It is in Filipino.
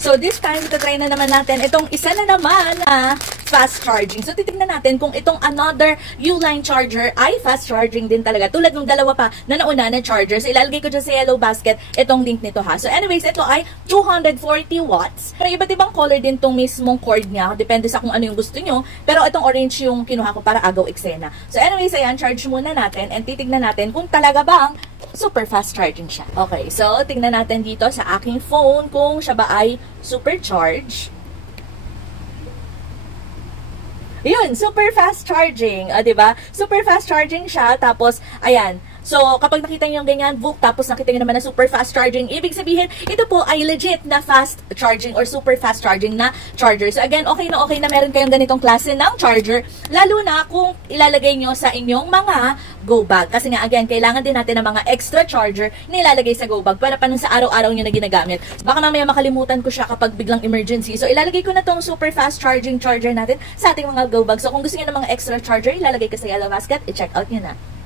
So this time, try na naman natin itong isa na naman na fast charging. So titignan natin kung itong another Uline charger ay fast charging din talaga. Tulad ng dalawa pa na nauna na charger. So ilalagay ko dyan sa yellow basket itong link nito ha. So anyways, ito ay 240 watts. Pero iba't ibang color din tong mismong cord niya. Depende sa kung ano yung gusto nyo. Pero itong orange yung kinuha ko para agaw eksena. So anyways, ayan, charge muna natin and titignan natin kung talaga bang super fast charging siya. Okay, so tingnan natin dito sa aking phone kung siya ba ay supercharge. Yun, super fast charging, diba? Super fast charging siya, tapos, ayan. So, kapag nakita nyo yung ganyan, book, tapos nakita nyo naman na super fast charging, ibig sabihin, ito po ay legit na fast charging or super fast charging na charger. So, again, okay na meron kayong ganitong klase ng charger, lalo na kung ilalagay nyo sa inyong mga go bag. Kasi nga, again, kailangan din natin ng mga extra charger na ilalagay sa go bag para pa nun sa araw-araw nyo na ginagamit. Baka mamaya makalimutan ko siya kapag biglang emergency. So, ilalagay ko na tong super fast charging charger natin sa ating mga go bag. So, kung gusto nyo ng mga extra charger, ilalagay ko sa yellow basket, i-check out nyo na.